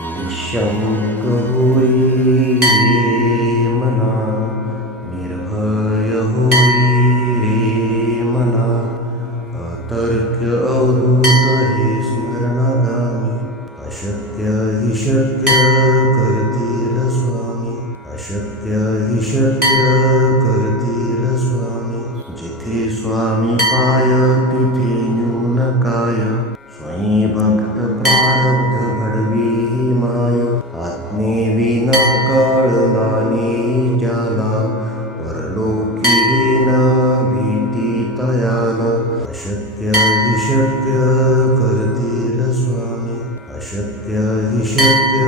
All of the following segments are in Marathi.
निःशंक होई रे मना, निर्भय होई रे मना, अतर्क्य अवधूत हे स्मरणागामी, अशक्य हि शक्य करतील स्वामी, अशक्य हि शक्य करतील स्वामी. जिथे स्वामी पाय तिथे न्यून काय, स्वयं भक्त प्रारब्ध घडवी ही माय. आज्ञेविना कळला नाही ज्याला, परलोकी न भीती तयाला. अशक्य हि शक्य करतील स्वामी, अशक्य हि शक्य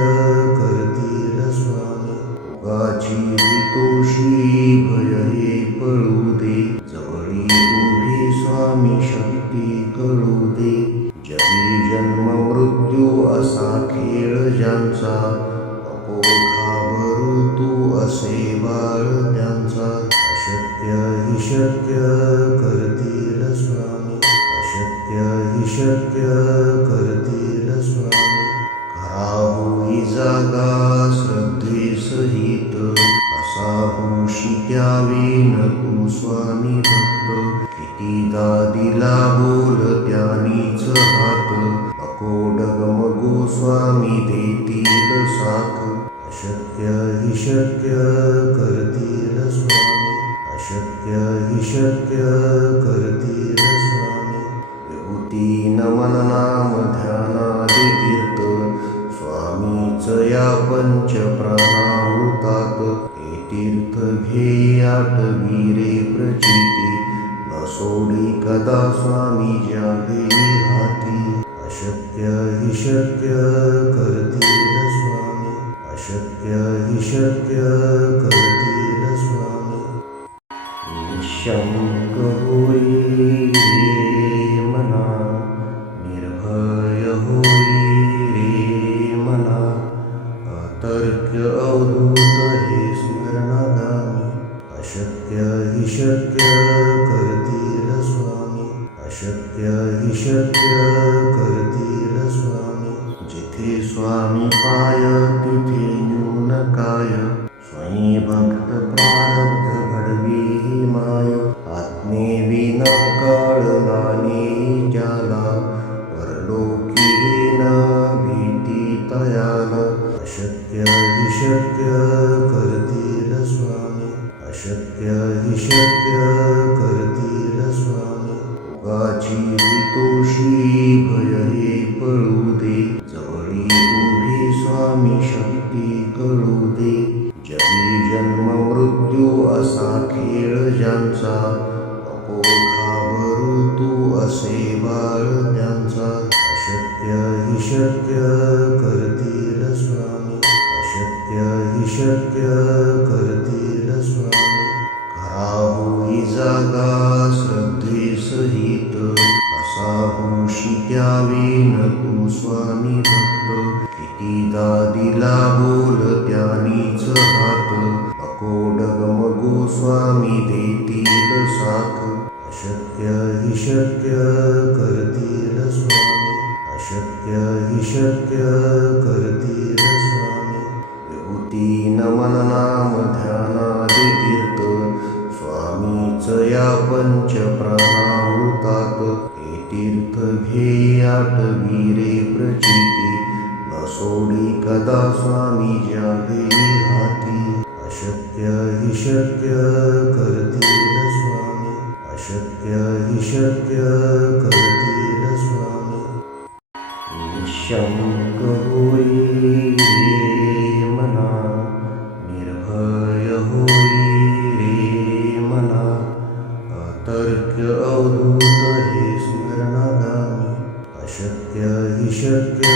करतील स्वामी. उगाची तोषी भय हे पळू दे, जवळी उभी स्वामी शक्ती कळू दे. जगी जन्म मृत्यू असा खेळ ज्यांचा, नको घाबरू तू असे बाळ त्यांचा. अशक्य हि शक्य करतील स्वामी, अशक्य हि शक्य करतील स्वामी. खरा होई जागा श्रद्धे सहित, असा होशी द्यावी न तू स्वामी भक्त. कितीदा दिला बोल त्यानीच हात, नको डगमगू स्वामी देतील साथ. अशक्य हि शक्य करतील स्वामी, अशक्य हि शक्य करतील स्वामी. विभूती नमन नाम ध्यानादि तीर्थ, स्वामीच या पंच प्राणामृतात. हे तीर्थ घेई आठवी रे प्रचिती, न सोडी कदा स्वामी ज्या घेई हाती. अशक्य हि शक्य करतील स्वामी, अशक्य हि शक्य करतील स्वामी. निःशंक होई रे मना, निर्भय होई रे मना, अतर्क्य अवधूत हे स्मरणागामी. अशक्य हि शक्य करतील स्वामी, अशक्य हि शक्य करतील स्वामी. जिथे स्वामी पाय तिथे न्यून काय, स्वयं भक्त प्रारब्ध घडवी ही माय. आज्ञेविना कळला नाही ज्याला, परलोकी न भीती तयाला. अशक्य हि शक्य करतील स्वामी, अशक्य हि शक्य करतील स्वामी. उगाची तोषी भय हे पळू दे, जवळी उभी स्वामी शक्ती कळू दे. जगी जन्म मृत्यू असा खेळ ज्यांचा, नको घाबरू तू असे बाळ त्यांचा. अशक्य हि शक्य करतील स्वामी, अशक्य हि शक्य करतील स्वामी. खरा होई जागा श्रद्धे सहित, असा होशी द्यावी न तू स्वामी भक्त. कितीदा दिला बोल त्यानीच हात, नको डगमगू स्वामी देतील साथ. अशक्य हि शक्य करतील स्वामी, अशक्य हि शक्य करतील स्वामी. विभूती नमन नाम ध्यानादि तीर्थ, स्वामीच या पंच प्राणामृतात. हे तीर्थ घेई आठवी रे प्रचिती, न सोडी कदा स्वामी ज्या घेई हाती. अशक्य हि शक्य करतील स्वामी, अशक्य हि शक्य करतील स्वामी. निःशंक होई रे मना, निर्भय होई रे मना, अतर्क्य अवधूत हे स्मरणागामी. अशक्य हि शक्य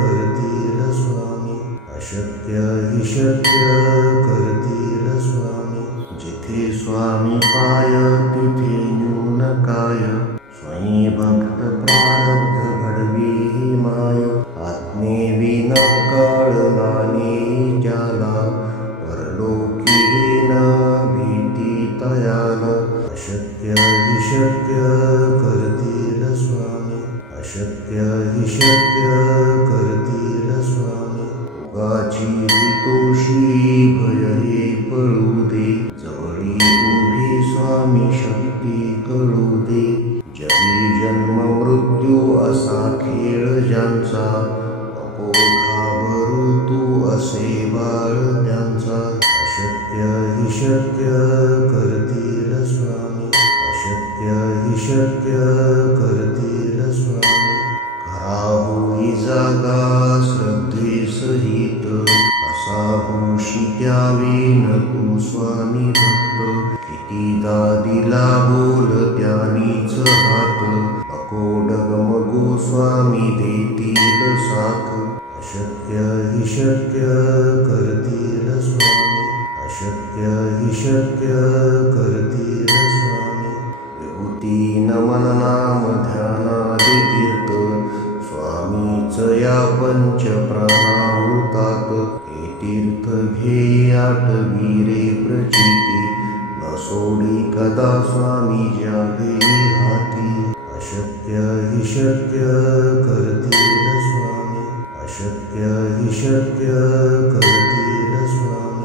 करतील स्वामी, अशक्य हि शक्य करतील स्वामी. जिथे स्वामी पाय तिथे न्यून काय, स्वयं भक्त प्रारब्ध घडवी ही माय. आज्ञेविना कळला नाही ज्याला, परलोकी न भीती तयाला. अशक्य हि शक्य करतील स्वामी, अशक्य हि शक्य करतील स्वामी. काळजी हितोषी भय हे पळू दे, जवळी उभी स्वामी शक्ती कळू दे. जगी जन्म मृत्यू असा खेळ ज्यांचा, नको घाबरू तू असे बाळ त्यांचा. अशक्य हि शक्य करतील स्वामी, अशक्य हि शक्य करतील स्वामी. खरा होई जागा श्रद्धेसहित, कसा होशी त्यावेन तू स्वामी भक्त. कितीदा दिला बोल त्यानीच हात, नको डगमगू स्वामी देतील साथ. अशक्य हि शक्य करतील स्वामी, अशक्य हि शक्य करतील स्वामी. विभूती नमन नाम ध्यानादि तीर्थ, स्वामीच या पंच प्राणाहुतात. हे तीर्थ घे आठवी रे प्रचिती, न सोडी कदा स्वामी ज्यावेळी हाती. अशक्य हि शक्य करतील स्वामी, अशक्य हि शक्य करतील स्वामी.